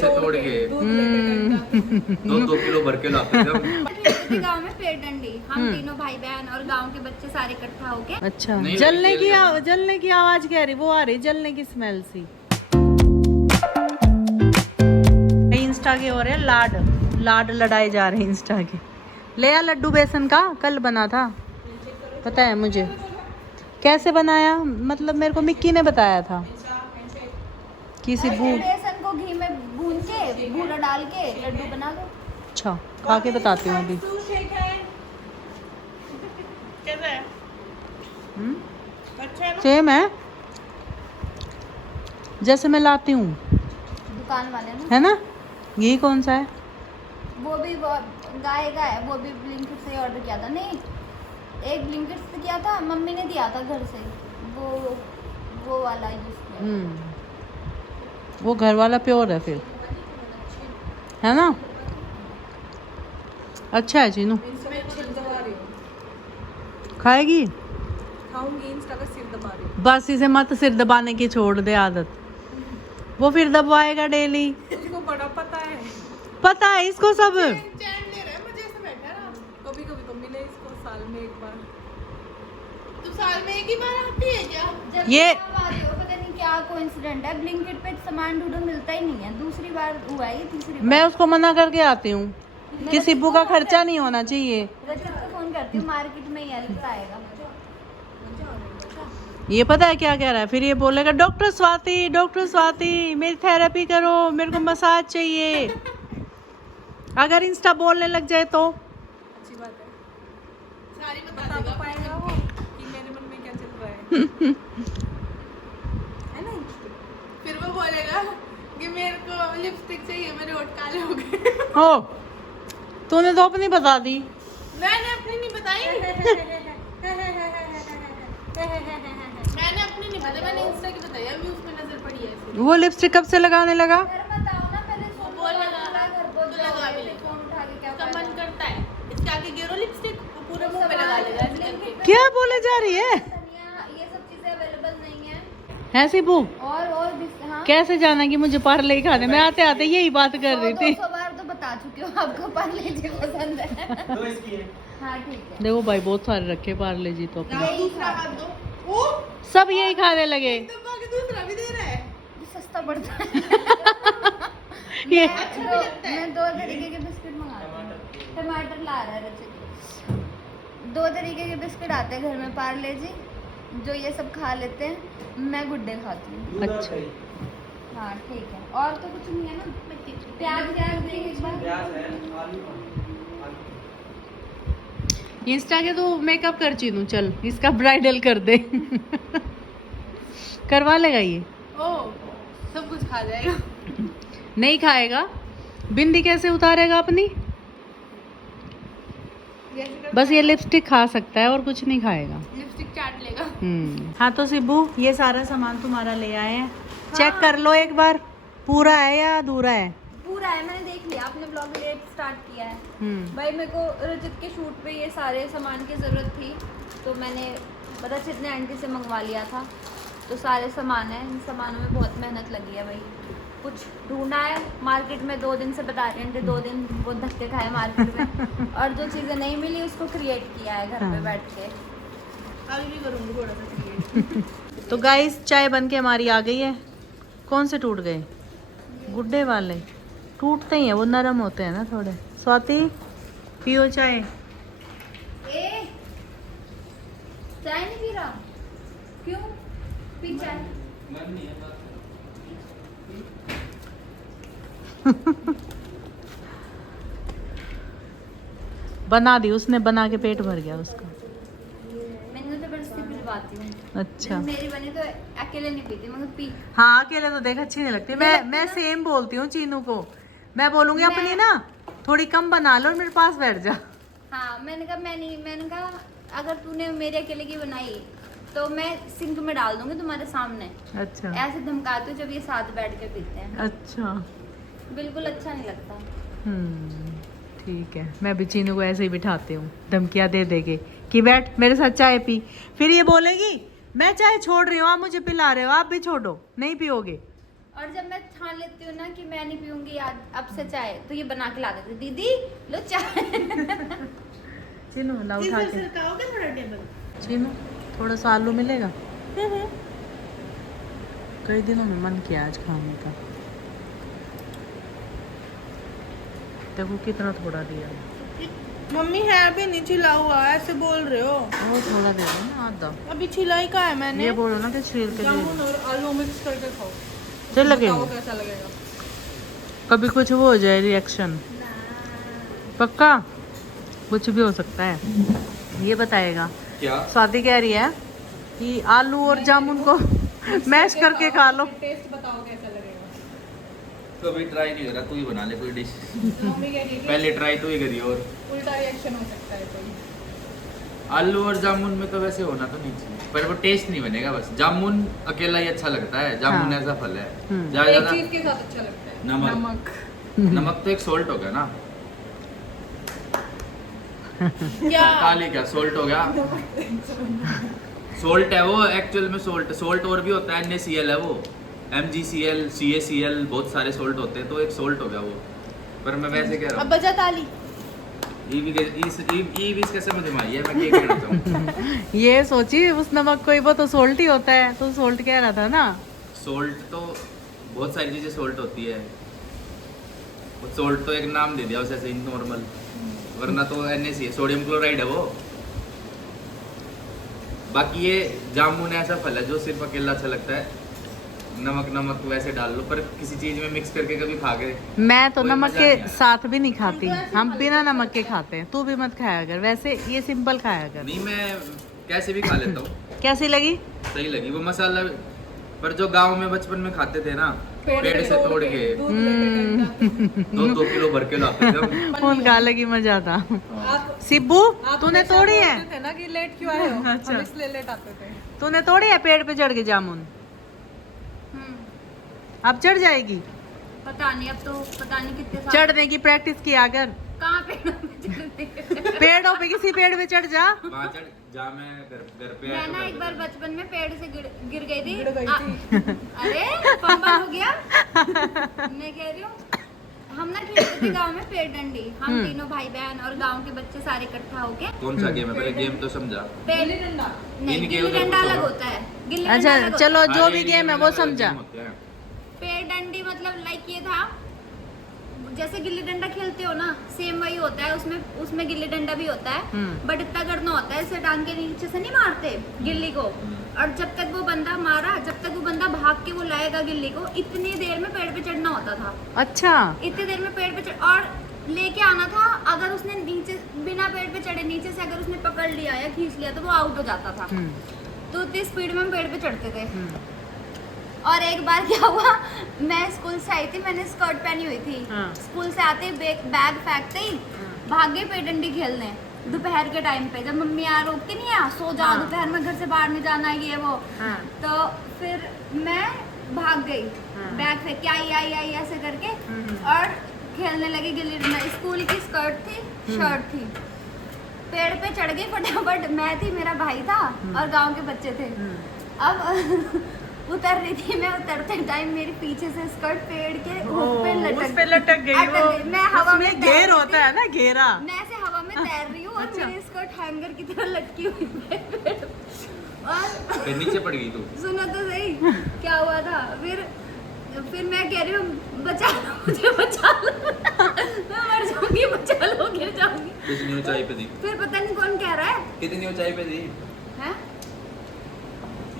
से तोड़ के 2-2 किलो भर के लाते थे हम। गाँव में पेड़ डंडी, हम तीनों भाई बहन और गांव के बच्चे सारे इकट्ठा होके। अच्छा, जलने की आवाज कह रही, वो आ रही जलने की स्मेल सी। इंस्टा के हो रहे लाड लड़ाए जा रहे हैं इंस्टा के। ले आ लड्डू बेसन का, कल बना था, पता है मुझे कैसे बनाया, मतलब मेरे को मिक्की ने बताया था कि बेसन को घी में भून के भूरा डाल के लड्डू बना दो। अच्छा, खा के बताती हूँ अभी। सेम है जैसे मैं लाती हूँ दुकान वाले ना, है ना। यही कौन सा है? वो भी गाय का है, वो भी ब्लिंकिट से ऑर्डर किया था। नहीं, एक ब्लिंकिट से किया था, मम्मी ने दिया था घर से, वो वाला यूज किया। वो घर वाला प्योर है फिर, है ना। अच्छा है चीनू, खाएगी? खाऊंगी, इंस्टा पे सिर दबा रही हूं। बस इसे मत सिर दबाने की छोड़ दे आदत, वो फिर दबाएगा डेली। इसको बड़ा पता है इसको सब। चैन ले रहा है मजे से बैठा रहा। कभी कभी तो मिले इसको साल में एक बार। तो साल में एक ही बार आती है क्या? जब ये पता नहीं क्या कोइंसिडेंट है, ब्लिंकिट पे सामान ढूंढो मिलता ही नहीं है। दूसरी बार हुआ है, तीसरी बार। मैं उसको मना करके आती हूँ कि सिब्बू का खर्चा नहीं होना चाहिए। रजत को फोन करती हूँ, मार्केट में ही आएगा। ये पता है क्या कह रहा है, फिर ये बोलेगा डॉक्टर स्वाति मेरी थेरेपी करो, मेरे को मसाज चाहिए। अगर इंस्टा बोलने लग जाए तो अच्छी बात है, सारी बता पाएगा वो कि मेरे मन में क्या चल रहा है। है ना? फिर वो बोलेगा कि मेरे को लिपस्टिक चाहिए, मेरे होठ काले हो गए। हो, तूने तो अपनी बता दी। मैंने अपनी नहीं बताई। मैंने अपनी नहीं बताई, मैंने इंस्टा की बताई। अभी उसमें नजर पड़ी है। वो लिपस्टिक कब से लगाने लगा? बताओ ना पहले, वो लगा भी ले। फोन उठा के क्या उसका मन करता है इसके आगे गिरो लिपस्टिक, वो पूरे मुंह पे लगा लेगा ऐसे करके। क्या बोले जा रही है? ये सब चीजें अवेलेबल नहीं है। है सिब्बू, और हाँ, कैसे जाना कि मुझे पार्ले ही खाने? मैं आते आते यही बात कर रही थी। 200 बार तो बता चुकी हूँ आपको पार्ले जी पसंद है। हाँ ठीक है। देखो भाई बहुत सारे रखे पार्ले जी तो अपने, दूसरा हाथ दो। वो सब यही खाने लगे। दूसरा भी दे रहा है। सस्ता पड़ता है। ये मैं 2 तरीके के बिस्किट मंगाती हूँ। टमाटर ला रहा है रचित। 2 तरीके के बिस्किट आते हैं घर में, पार्ले जी जो ये सब खा लेते हैं, मैं गुड्डे खाती हूँ। अच्छा, हाँ ठीक है। और तो कुछ नहीं है ना? प्याज देख एक बार। इंस्टा के तो मेकअप कर चीनू, चल इसका ब्राइडल कर दे। करवा लेगा ये? ओ सब कुछ खा जाएगा। नहीं खाएगा, बिंदी कैसे उतारेगा अपनी? बस ये लिपस्टिक खा सकता है और कुछ नहीं खाएगा। लिपस्टिक चाट लेगा। हाँ तो सिब्बू, ये सारा सामान तुम्हारा ले आए हैं। चेक कर लो एक बार, पूरा है या अधूरा है? पूरा है, मैंने देख लिया। आपने ब्लॉग लेट स्टार्ट किया है भाई। मेरे को रजत के शूट पे ये सारे सामान की ज़रूरत थी, तो मैंने रजत ने आंटी से मंगवा लिया था। तो सारे सामान हैं, इन सामानों में बहुत मेहनत लगी है भाई। कुछ ढूंढा है मार्केट में, 2 दिन से बता रहे हैं, 2 दिन वो धक्के खाए मार्केट में। और जो चीज़ें नहीं मिली उसको क्रिएट किया है घर पे बैठ के। अभी भी करूँगी थोड़ा सा क्रिएट। तो गाइस चाय बन के हमारी आ गई है। कौन से टूट गए? गुड्डे वाले टूटते ही हैं, वो नरम होते हैं ना थोड़े। स्वाति पियो चाय। ए चाय नहीं पी रहा? क्यों? पी चाय। बना दी उसने, बना के पेट भर गया उसका। मैंने जबरदस्ती पिलवाती हूँ। अच्छा, मेरी बनी तो अकेले नहीं पीती, मगर पी। हाँ अकेले तो देख अच्छी नहीं लगती। मैं सेम बोलती हूँ चीनू को, मैं बोलूंगी अपनी ना थोड़ी कम बना लो और मेरे पास बैठ जा। हाँ मैंने कहा अगर तूने मेरे अकेले की बनाई तो मैं सिंक में डाल दूंगी तुम्हारे सामने। अच्छा, ऐसे धमकाती हूँ जब ये साथ बैठ के पीते हैं। अच्छा, बिल्कुल अच्छा नहीं लगता। ठीक है। मैं भी चीनू को ऐसे ही बिठाती हूँ, धमकियाँ दे देके कि बैठ मेरे साथ चाय पी। फिर ये बोलेगी मैं चाय छोड़ रही हूँ, आप मुझे पिला रहे हो, आप भी छोड़ो, नहीं पियोगे। और जब मैं ठान लेती हूँ ना कि मैं नहीं पीऊंगी आज अब से चाय, तो ये बना के ला देते, दीदी लो चाय। चीनू ला उठा के सरकाओगे थोड़ा टेबल? चीनू थोड़ा सा आलू मिलेगा। कई दिनों में मन किया आज खाने का। देखो कितना थोड़ा दिया। मम्मी है भी नहीं छिला हुआ, ऐसे बोल रहे हो। वो थोड़ा दे दो ना, आधा। अभी छिलाई का है मैंने। ये बोलो ना कि छील के दे जामुन दो। और आलू मिक्स करके खाओ, चल लगेगा। बताओ कैसा लगेगा। कभी कुछ वो हो जाए रिएक्शन, पक्का कुछ भी हो सकता है। ये बताएगा। क्या? स्वाति कह रही है कि आलू और जामुन को मैश करके खा लो। टेस्ट बताओ कैसा लगेगा। कभी ट्राई नहीं करा, तू ही बना ले कोई डिश। मम्मी कह रही है पहले ट्राई तू ही करी। और उल्टा रिएक्शन हो सकता है कोई। आलू और जामुन में तो वैसे होना तो नहीं चाहिए, पर वो टेस्ट नहीं बनेगा। बस जामुन अकेला ही अच्छा लगता है। जामुन हाँ। ऐसा फल है हम्म। ज्यादा एक ज्यादा चीज के साथ अच्छा लगता है, नमक। नमक तो एक सोल्ट हो गया ना। क्या? काली क्या सोल्ट हो गया? सोल्ट है वो, एक्चुअल में सोल्ट। सोल्ट और भी होता है, NaCl है वो, MgCl, CaCl, बहुत सारे सोल्ट होते हैं, तो एक सोल्ट हो गया वो। पर मैं वैसे कह रहा अब हूँ बजा ताली। ई कैसे समझ में आई है, मैं ये कहना चाहूँ। ये सोची उस नमक को, वो तो सोल्ट ही होता है, तो सोल्ट कह रहा था ना। सोल्ट तो बहुत सारी चीजें सोल्ट होती है, वो सोल्ट तो एक नाम दे दिया उसे ऐसे नॉर्मल, वरना तो NaCl सोडियम क्लोराइड है वो। बाकी ये जामुन ऐसा फल है जो सिर्फ अकेला अच्छा लगता है। नमक नमक वैसे डाल लो, पर किसी चीज में मिक्स करके कभी खा के मैं तो कोई नमक मजा के नहीं आया। साथ भी नहीं खाती, हम बिना नमक के खाते हैं। तू भी मत खाया कर, वैसे ये सिंपल खाया कर। नहीं, मैं कैसे भी खा लेता हूँ। कैसी लगी? सही लगी वो मसाला। पर जो गांव में बचपन में खाते थे ना, पेड़ से तोड़ के दूध लेके गई 2 किलो भर के लाते थे हम। उनका अलग ही मजा था। आप सिब्बू आप तूने हमेशा तोड़ी बोलते है? थे ना कि लेट क्यों आए हो? अच्छा। हम इसलिए लेट आते थे। तूने तोड़ी है पेड़ पे चढ़ के जामुन? अब चढ़ जाएगी। पता नहीं, अब तो पता नहीं कितने साल चढ़ने की प्रैक्टिस किया कर। कहाँ पेड़ों पे चढ़ने। पेड़ों पे किसी पेड़ पे चढ़ जा। वहाँ चढ़ जा, मैं घर पे मैं आया तो ना घर एक पे बार चढ़। बचपन में पेड़ से गिर गई थी। गिर गई थी। अरे फंबल हो गया। मैं कह रही हूँ, हम ना खेलते थे गांव में पेड़ डंडी, हम तीनों भाई बहन और गांव के बच्चे सारे इकट्ठा होके। कौन सा गेम है, पहले गेम तो समझा। पेड़ गिल्ली डंडा। नहीं, इनके गिल्ली उधर डंडा कुछ अलग और। होता है, गिल्ली अच्छा डंडा अलग चलो, होता जो हर भी एरिया गेम है में वो अलग-अलग समझा। गेम होते हैं। है। पेड़ डंडी मतलब लाइक ये था, जैसे गिल्ली डंडा खेलते हो ना, सेम वही होता है। उसमें गिल्ली डंडा भी होता है, बट इतना करना होता है, इसे टांग के नीचे से नहीं मारते गिल्ली को। और जब तक वो बंदा मारा, जब तक वो बंदा भाग के वो लाएगा गिल्ली को, इतनी देर में पेड़ पे चढ़ना होता था। अच्छा। इतनी देर में पेड़ पे चढ़ और लेके आना था। अगर उसने नीचे बिना पेड़ पे चढ़े नीचे से अगर उसने पकड़ लिया या खींच लिया तो वो आउट हो जाता था। तो इतनी स्पीड में हम पेड़ पे चढ़ते थे। और एक बार क्या हुआ, मैं स्कूल से आई थी, मैंने स्कर्ट पहनी हुई थी। हाँ। स्कूल से आते ही बैग फेंकते ही भाग गए पेड़ डंडी खेलने दोपहर के टाइम पे, जब मम्मी यार रोकती नहीं है, सो जाओ, दोपहर में घर से बाहर नहीं जाना है ये वो। तो फिर मैं भाग गई, बैग फेंक के आई ऐसे करके और खेलने लगी गिल्ली डंडा। स्कूल की स्कर्ट थी, शर्ट थी, पेड़ पे चढ़ गई फटाफट। मैं थी, मेरा भाई था और गांव के बच्चे थे। अब उतर रही थी मैं, उतरते टाइम मेरे पीछे से स्कर्ट पेड़ के उस पे लटक गई। मैं हवा में घेर होता है ना, घेरा। मैं ऐसे हवा में तैर रही हूँ और अच्छा। मेरी स्कर्ट हैंगर की तरह लटकी हुई है। और फिर नीचे पड़ गई तू। सुनो तो सही क्या हुआ था। फिर मैं कह रही हूँ बचा लो मुझे, बचा लो, मैं मर जाऊंगी, बचा लो, गिर जाऊंगी। कितनी ऊंचाई पे थी? फिर पता नहीं कौन कह रहा है, कितनी ऊंचाई पे थी? हैं?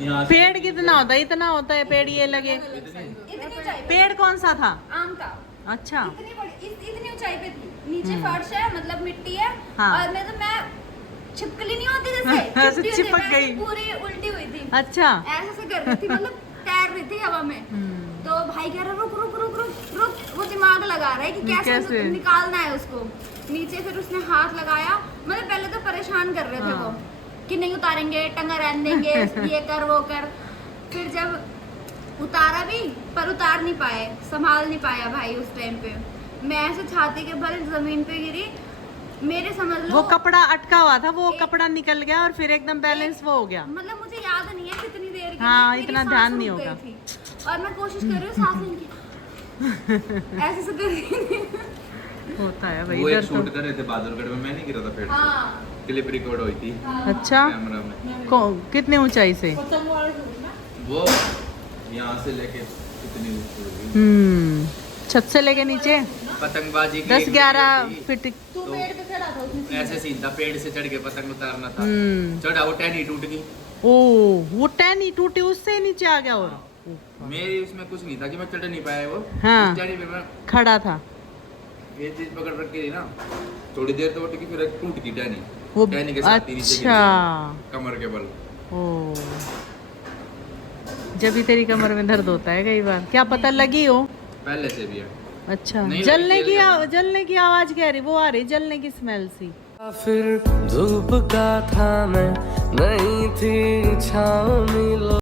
यहाँ से पेड़ कितना होता है? इतना होता है पेड़, ये लगे। कितनी? इतनी ऊंचाई पे, पेड़ कौन सा था? आम का। अच्छा। इतनी बड़ी, इतनी ऊंचाई पे थी। नीचे फर्श है, मतलब मिट्टी है। हाँ। और मैं छिपकली नहीं होती जैसे, ऐसे चिपटी होती है, चिपक मैं गई। पूरी उल्टी हुई थी, अच्छा। ऐसे से कर रही थी, मतलब तैर रही थी हवा में। तो भाई कह रहा रुक रुक रुक रुक रुक, वो दिमाग लगा रहा है कि कैसे निकालना है उसको नीचे। फिर उसने हाथ लगाया, मतलब पहले तो परेशान कर रहे थे वो कि नहीं उतारेंगे, टंगा रहने देंगे, ये कर वो कर। फिर जब उतारा भी, पर उतार नहीं पाए, संभाल नहीं पाया भाई उस टाइम पे। मैं ऐसे छाती के बल जमीन पे गिरी मेरे समझ लो वो कपड़ा अटका हुआ था, वो कपड़ा निकल गया और फिर एकदम बैलेंस वो हो गया। मतलब मुझे याद नहीं है कितनी देर के हाँ, लिए इतना मेरी ध्यान सांस नहीं रुक गई होगा। थी। और मैं कोशिश कर रही हूँ सांस लेने की ऐसे से कर रही थी। होता है भाई वो एक इधर शूट तो। कर रहे थे बहादुरगढ़ में, मैं नहीं गिरा था पेड़ से, हाँ क्लिप रिकॉर्ड हुई थी अच्छा, कैमरा में। कितने ऊंचाई से? वो यहाँ से लेके कितनी ऊंची होगी, छत से लेके नीचे पतंगबाजी की 10-11 एक फीट। तू पेड़ पे चढ़ा था उसमें ऐसे सीधा पेड़ से चढ़ के पतंग उतारना था। चढ़ा, वो टहनी टूट गई। ओ वो टहनी टूटी, उससे ही नीचे आ गया। और मेरी उसमें कुछ नहीं था कि मैं चढ़ नहीं पाया, वो हाँ। इस टहनी पे मैं खड़ा था। ये चीज पकड़ रखी थी ना, थोड़ी देर तो वो टिकी, फिर टूट गई टहनी। वो टहनी के साथ ही नीचे गिर अच्छा गई, कमर के बल। ओ, जब भी तेरी कमर में दर्द होता है कई बार, क्या पता लगी हो। पहले से भी है। अच्छा, नहीं जलने लगी, की तेल का। जलने की आवाज कह रही, वो आ रही जलने की स्मेल सी। फिर धूप का था मैं, नहीं थी छाँव मिलो।